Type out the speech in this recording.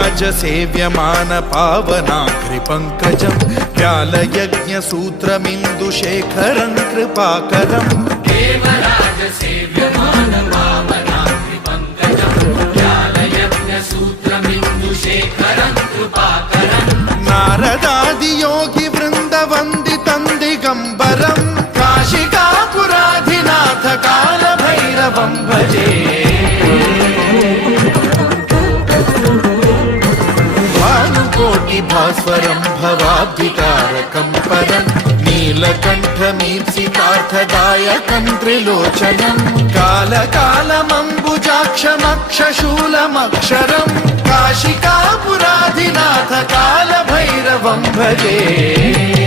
देवराज पावनाग्रिपङ्कजं व्यालयज्ञसूत्रमिन्दुशेखरं कृपाकरं देवराज सेव्यमान पावनाग्रिपङ्कजं व्यालयज्ञसूत्रमिन्दुशेखरं कृपाकरं नारदादियोगि वृन्दवन्दितं दिगम्बरं काशिकापुराधिनाथ कालभैरवं भजे भास्वरं भवाब्धिकारकं परं नीलकण्ठमीप्सितार्थदायकं त्रिलोचनं कालकालमम्बुजाक्षमक्षशूलमक्षरं काशिकापुराधिनाथ कालभैरवं भजे।